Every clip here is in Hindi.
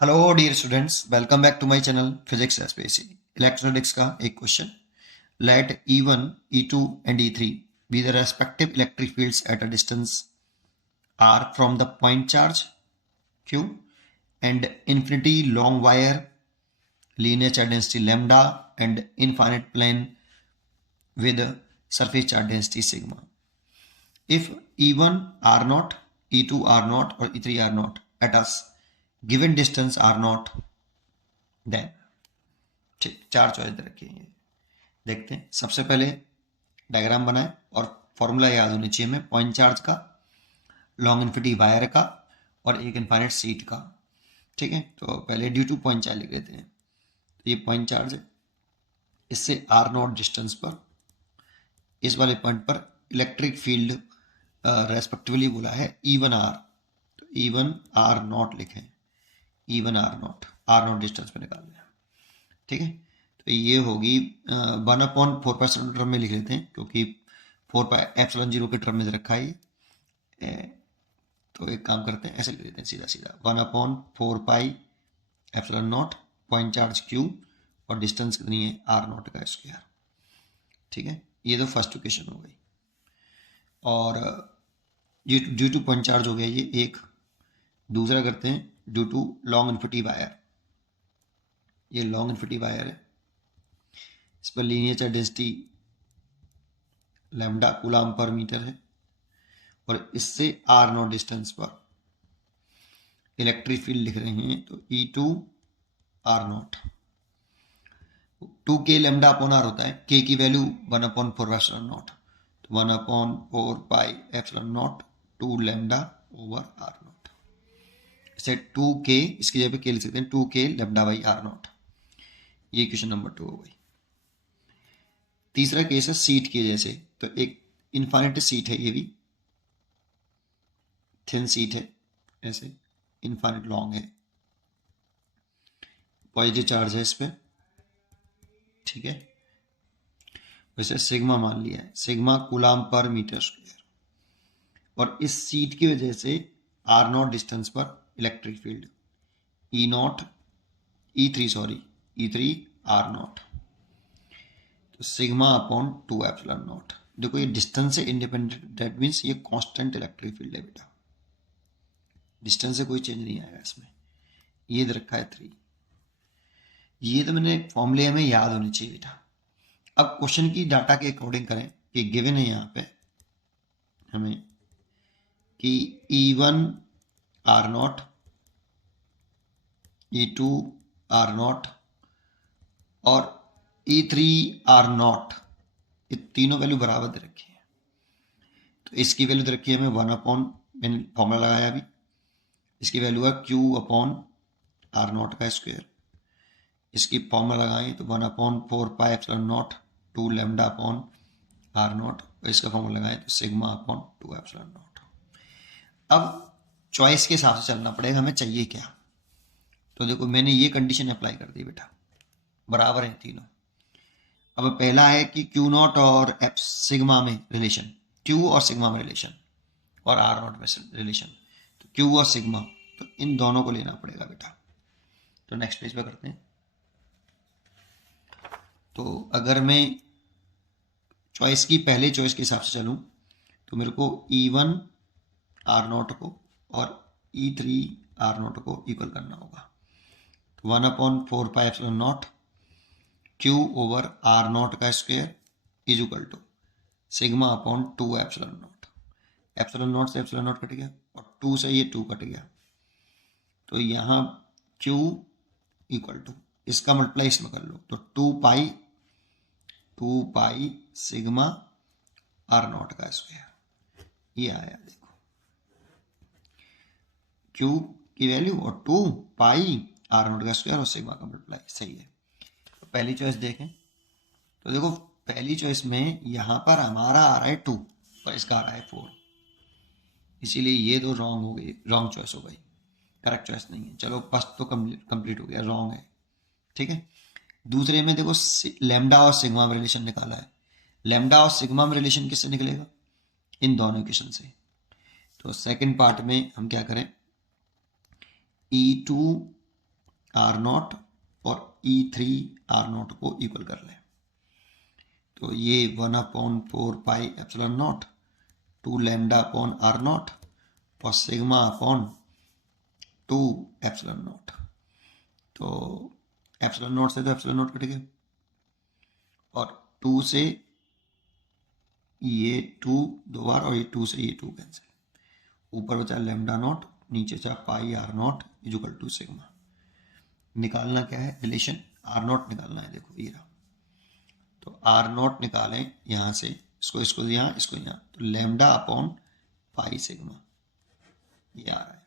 Hello dear students, welcome back to my channel physics SPSC electrostatics का एक question. Let E1, E2 and E3 be the respective electric fields at a distance r from the point charge q and infinity long wire linear charge density lambda and infinite plane with surface charge density sigma. If E1 r naught, E2 r naught or E3 r naught at us given distance r naught, then ठीक चार चॉइस दे रखी है। देखते हैं, सबसे पहले डायग्राम बनाए और फॉर्मूला याद होनी चाहिए हमें पॉइंट चार्ज का, लॉन्ग इन्फिनिटी वायर का और एक इनफाइनाइट सीट का। ठीक है, तो पहले ड्यू टू पॉइंट चार्ज लिख लेते हैं। तो ये पॉइंट चार्ज है, इससे आर नॉट डिस्टेंस पर इस वाले पॉइंट पर इलेक्ट्रिक फील्ड रेस्पेक्टिवली बोला है E1 आर। तो E1 आर नॉट लिखें, E1 आर नॉट डिस्टेंस पर निकाल लिया। ठीक है, तो ये होगी 1/4 टर्म में लिख लेते हैं क्योंकि 4πε0 के टर्म में रखा है ये। तो एक काम करते हैं, ऐसे लिख लेते हैं सीधा सीधा 1/4πε0 पॉइंट चार्ज क्यू और डिस्टेंस कितनी है आर नॉट का स्क्वायर। ठीक है, ये तो फर्स्ट इक्वेशन हो गई। और ये ड्यू टू पॉइंट चार्ज हो गया ये एक। दूसरा करते हैं due to long infinity wire. ये लॉन्ग इन्फिनिटी वायर है, इस पर linear charge density lambda coulomb per metre है और इससे आर नॉट डिस्टेंस पर इलेक्ट्रिक फील्ड लिख रहे हैं। तो E2 r naught 2k lambda upon r naught है, k की वैल्यू 1/4πε0, तो 1/4πε0 2 लैम्डा ओवर आर नॉट। इसे 2k इसकी जगह पे k लिख सकते हैं, 2k lambda by r naught. ये क्वेश्चन नंबर 2 हो गई। तीसरा केस है सीट के जैसे। तो एक इनफाइनाइट सीट है, ये भी थिन सीट है, ऐसे इनफाइनाइट लॉन्ग है, पॉजिटिव चार्ज है इस पे। ठीक है, वैसे सिग्मा मान लिया है, sigma coulomb per metre square. और इस सीट की वजह से आर नॉट डिस्टेंस पर electric field E3 are naught, तो सिग्मा अपॉन 2ε0। देखो ये डिस्टेंस से इंडिपेंडेंट, दैट मीन्स ये कांस्टेंट इलेक्ट्रिक फील्ड है बेटा, डिस्टेंस से कोई चेंज नहीं आएगा इसमें। ये दे रखा है 3। ये तो मैंने फॉर्मूले हमें याद होनी चाहिए बेटा। अब क्वेश्चन की डाटा के अकॉर्डिंग करें कि गिवन है यहाँ पे हमें कि E1 are not, E2 r naught और E3 आर नॉट, ये तीनों वैल्यू बराबर दे रखी है। तो इसकी वैल्यू दे रखी है हमें 1 मैंने फॉर्मूला लगाया अभी, इसकी वैल्यू है Q अपॉन आर नॉट का स्क्वायर। इसकी फॉर्मूला लगाएं तो 1/4πε0 2 लैम्डा अपॉन आर नॉट, और इसका फॉर्मूला लगाएं तो सिग्मा अपॉन 2ε0। अब चॉइस के हिसाब से चलना पड़ेगा, हमें चाहिए क्या। तो देखो मैंने ये कंडीशन अप्लाई कर दी बेटा, बराबर है तीनों। अब पहला है कि Q नॉट और एफ सिग्मा में रिलेशन, Q और सिग्मा में रिलेशन और आर नॉट में रिलेशन। तो Q और सिग्मा, तो इन दोनों को लेना पड़ेगा बेटा। तो नेक्स्ट पेज पे करते हैं। तो अगर मैं चॉइस की पहले चॉइस के हिसाब से चलूं तो मेरे को E1 आर नॉट को और E3 आर नॉट को इक्वल करना होगा। तो 1/4πε0 Q ओवर आर नॉट का square is equal to sigma upon 2ε0। ε0 से ε0 कट गया और 2 से ये 2 कट गया, तो यहाँ Q इक्वल टू इसका मल्टीप्लाई इसमें कर लो तो 2 पाई सिग्मा आर नॉट का स्क्वायर। ये आया देखो Q की वैल्यू और 2 पाई आर नॉट का स्क्वायर और सिग्मा का मल्टीप्लाई, सही है। तो पहली चॉइस देखें तो देखो पहली चॉइस में यहाँ पर हमारा आ रहा है 2 और इसका आ रहा है 4, इसीलिए ये तो रॉन्ग हो गई, रॉन्ग चॉइस हो गई, करेक्ट चॉइस नहीं है। चलो फर्स्ट तो कंप्लीट हो गया, रॉन्ग है। ठीक है, दूसरे में देखो लैम्डा और सिग्मा में रिलेशन निकाला है। लैम्डा और सिग्मा में रिलेशन किससे निकलेगा, इन दोनों इक्वेशन से। तो सेकंड पार्ट में हम क्या करें, E2 आर नॉट और E3 आर नॉट को इक्वल कर लें। तो ये 1/4 pi epsilon naught 2 lambda upon r naught और सिग्मा अपॉन 2 एप्सिलॉन नॉट। तो एप्सिलॉन नॉट से तो एप्सिलॉन नॉट कट गया और 2 से ये 2 दो बार और ये 2 से ये 2 कैंसिल, ऊपर बचा लैम्डा नॉट, नीचे बचा pi R naught equal to sigma. निकालना क्या है, रिलेशन आर नॉट निकालना है। देखो ये रहा, तो आर नॉट निकालें यहाँ से, इसको यहाँ, इसको यहाँ, तो लैम्डा अपॉन पाई सिग्मा ये आ रहा है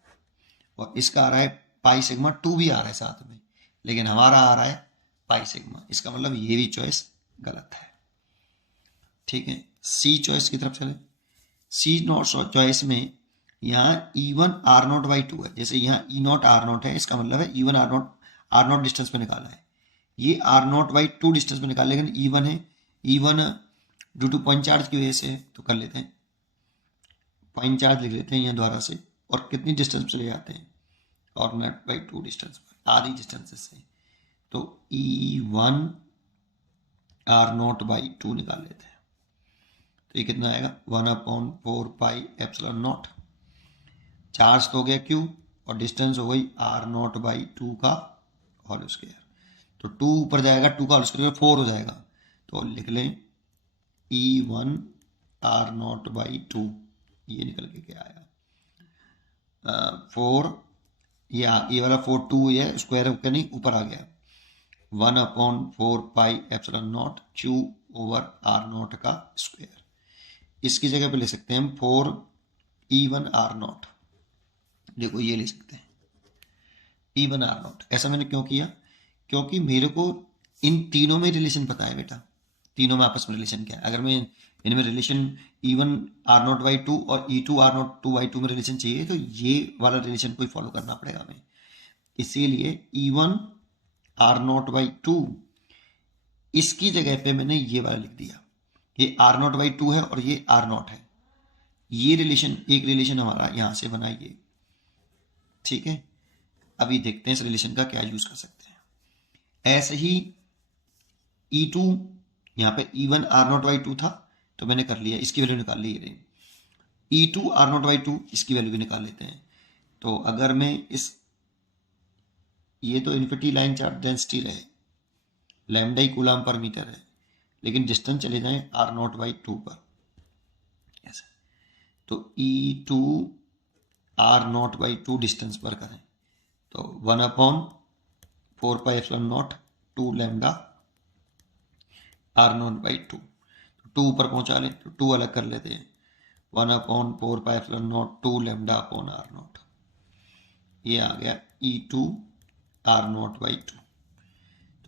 और इसका आ रहा है पाई सिग्मा 2 भी आ रहा है साथ में, लेकिन हमारा आ रहा है पाई सिग्मा। इसका मतलब ये भी चॉइस गलत है। ठीक है, सी चॉइस की तरफ चले। सी नॉट चॉइस में यहाँ E1 आर नॉट बाई 2 है, जैसे यहाँ E नॉट आर नॉट है, इसका मतलब है E1 आर नॉट डिस्टेंस पे निकाला है, ये आर नॉट बाई 2 डिस्टेंस पे निकाला, लेकिन E1 है, E1 due two point charge की वजह से, तो कर लेते हैं पॉइंट चार्ज लिख लेते हैं यहाँ द्वारा से, और कितनी डिस्टेंस पे ले जाते हैं, और नॉट बाई 2 डिस्टेंस पर, आधी डिस्टेंस से, तो E1 आर नॉट बाई 2 निकाल लेते हैं। तो ये कितना आएगा, 1/4 पाई एप्सिलॉन नॉट, चार्ज तो हो गया Q और डिस्टेंस हो गई आर नॉट बाई 2 का होल स्क्वायर। तो 2 ऊपर जाएगा, 2 का होल स्क्वायर 4 हो जाएगा, तो लिख लें E1 आर नॉट बाई 2, ये निकल के क्या आया 4, ये वाला 4 2 ये स्क्वायर होकर नहीं ऊपर आ गया, 1/4 pi epsilon naught Q over are naught का स्क्वायर। इसकी जगह पे ले सकते हैं हम 4 E1 आर नॉट, देखो ये ले सकते हैं E1 आर नॉट। ऐसा मैंने क्यों किया, क्योंकि मेरे को इन तीनों में रिलेशन पता है बेटा, तीनों में आपस में रिलेशन क्या है। अगर मैं इनमें relation E1 are naught by 2 और E2 आर नॉट 2 बाई 2 में रिलेशन चाहिए, तो ये वाला रिलेशन को ही फॉलो करना पड़ेगा हमें। इसीलिए E1 आर नॉट बाई 2, इसकी जगह पे मैंने ये वाला लिख दिया, ये आर नॉट बाई 2 है और ये आर नॉट है, ये रिलेशन, एक रिलेशन हमारा यहां से बनाइए। ठीक है, अभी देखते हैं इस रिलेशन का क्या यूज कर सकते हैं। ऐसे ही E2, यहाँ पे E1 आर नॉट बाई 2 था, तो मैंने कर लिया, इसकी वैल्यू निकाल ली। E2 आर नॉट बाई 2, इसकी वैल्यू भी निकाल लेते हैं। तो अगर मैं इस, ये तो इन्फिनिटी लाइन चार्ज डेंसिटी रहे, लैम्डा ही कूलम पर मीटर है, लेकिन डिस्टेंस चले जाए आर नॉट बाई 2 पर, ऐसे, तो E2 r naught by 2 distance पर करें, तो 1/4 pi epsilon naught 2 lambda r naught by 2, 2 ऊपर पहुंचा लें तो 2 अलग कर लेते हैं, 1/4 pi epsilon naught 2 lambda upon r naught, ये आ गया E2 आर नॉट बाई 2।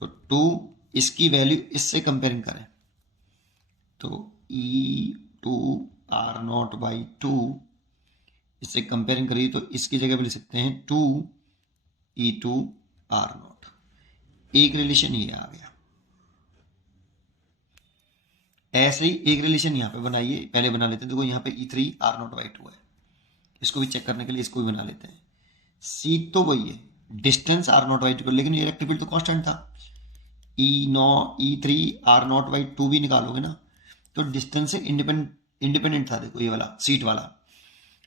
तो 2, इसकी वैल्यू इससे कंपेयरिंग करें, तो E2 आर नॉट बाई 2 इससे कंपेयरिंग करिए, तो इसकी जगह पे लिख सकते हैं 2 E2 आर नॉट। एक रिलेशन ये आ गया। ऐसे ही एक रिलेशन यहाँ पे बनाइए, पहले बना लेते हैं, देखो यहाँ पे E3 आर नॉट बाई 2 है, इसको भी चेक करने के लिए इसको भी बना लेते हैं। सी तो वही है, डिस्टेंस आर नॉट बाई 2, लेकिन ये इलेक्ट्रिक फील्ड तो कांस्टेंट था, E3 आर नॉट बाई 2 भी निकालोगे ना, तो डिस्टेंस से इंडिपेंडेंट था, देखो ये वाला सीट वाला,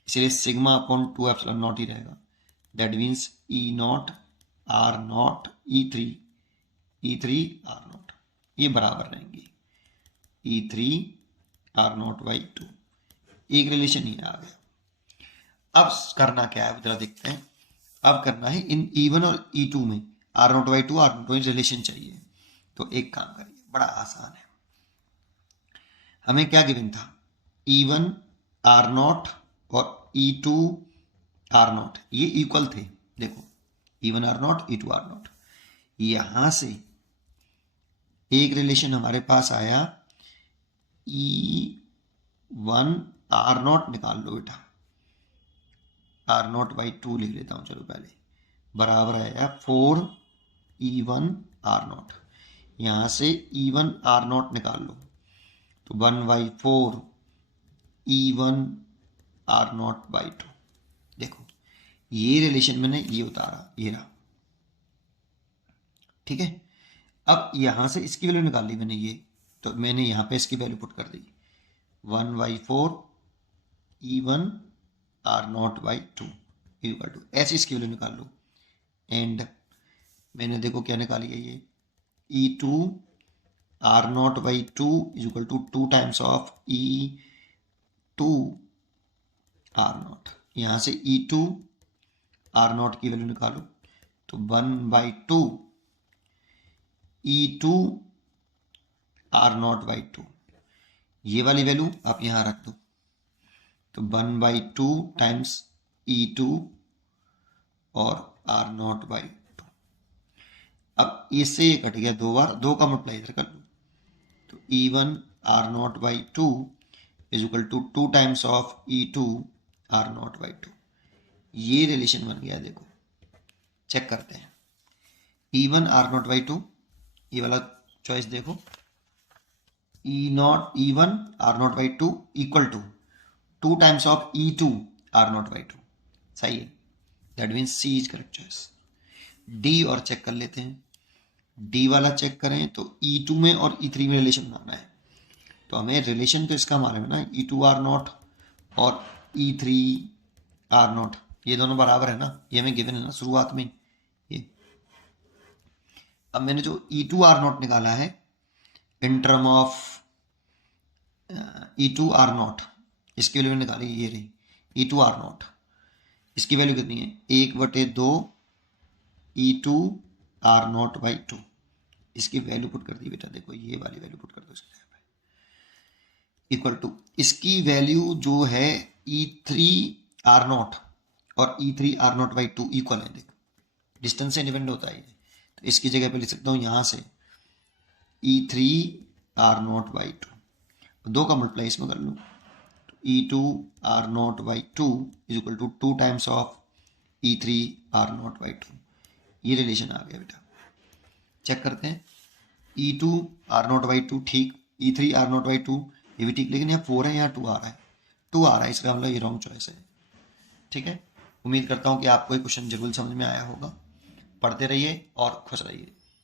इसलिए सिग्मा अपॉन 2 एप्सिलॉन नॉट ही रहेगा। That means E naught R naught E3 are naught, ये बराबर रहेंगे E3 आर नॉट बाई 2। एक रिलेशन ही आ गया। अब करना क्या है जरा देखते हैं। अब करना है इन E1 और E2 में r naught by 2 r naught by relation चाहिए। तो एक काम करिए, बड़ा आसान है। हमें क्या गिवन था, E1 आर नॉट और E2 आर नॉट, ये इक्वल थे। देखो E1 are not E2 r not, यहां से एक रिलेशन हमारे पास आया, E1 आर नॉट निकाल लो बेटा, आर नॉट बाई 2 लिख लेता हूं, चलो पहले, बराबर आया 4 E1 आर नॉट। यहां से E1 आर नॉट निकाल लो, तो 1/4 E1 आर नॉट बाई 2। देखो ये रिलेशन मैंने ये उतारा, ये रहा, ठीक है। अब यहाँ से इसकी वैल्यू निकाल ली मैंने ये, तो मैंने यहाँ पे इसकी वैल्यू पुट कर दी 1/4 E1 R0/2 इक्वल टू, ऐसे इसकी वैल्यू निकाल लो। एंड मैंने देखो क्या निकाली है ये E2 R0/2 equal to 2 times of E2 R0। यहाँ से E2 R0 की वैल्यू निकालो तो 1/2 E2 R0/2, ये वाली वैल्यू आप यहाँ रख दो, तो 1/2 टाइम्स E2 और R0/2। अब इससे ये कट गया, दो बार, दो का मल्टीप्लाई इधर कर लो, तो E1 R0/2 is equal to 2 times of E2 R0/2। ये रिलेशन बन गया। देखो चेक करते हैं, E1 R0/2, ये वाला चॉइस देखो, E1 R0/2 equal to 2 times of E2 R0/2, सही है। That means C is correct choice. D और चेक कर लेते हैं, डी वाला चेक करें तो E2 में और E3 में रिलेशन बनाना है, तो हमें रिलेशन तो इसका मालूम है ना, E2 R0 और E3 R0, ये दोनों बराबर है ना, ये हमें गिवन है ना शुरुआत में ये। अब मैंने जो E2 R0 निकाला है in term of E2 R0, इसकी वैल्यू निकाली, ये रही E2 R0, इसकी वैल्यू कितनी है 1/2 E2 R0/2। इसकी वैल्यू पुट कर दी बेटा, देखो ये वाली वैल्यू पुट कर दो इसके पे, इक्वल टू इसकी वैल्यू जो है E3 R0 और E3 R0/2 इक्वल है। देखो डिस्टेंस से इंडिपेंडेंट होता है ये, तो इसकी जगह पे लिख सकता हूँ यहाँ से E3 R0/2, दो का मल्टीप्लाई इसमें कर लूँ, E2 R0/2 is equal to 2 times of E3 R0/2। ये रिलेशन आ गया बेटा। चेक करते हैं, E2 R0/2 ठीक, E3 R0/2 ये भी ठीक, लेकिन यहाँ 4 है, यहाँ 2 आ रहा है, 2 आ रहा है, इसका मतलब ये रॉन्ग चॉइस है। ठीक है, उम्मीद करता हूँ कि आपको ये क्वेश्चन जरूर समझ में आया होगा। पढ़ते रहिए और खुश रहिए।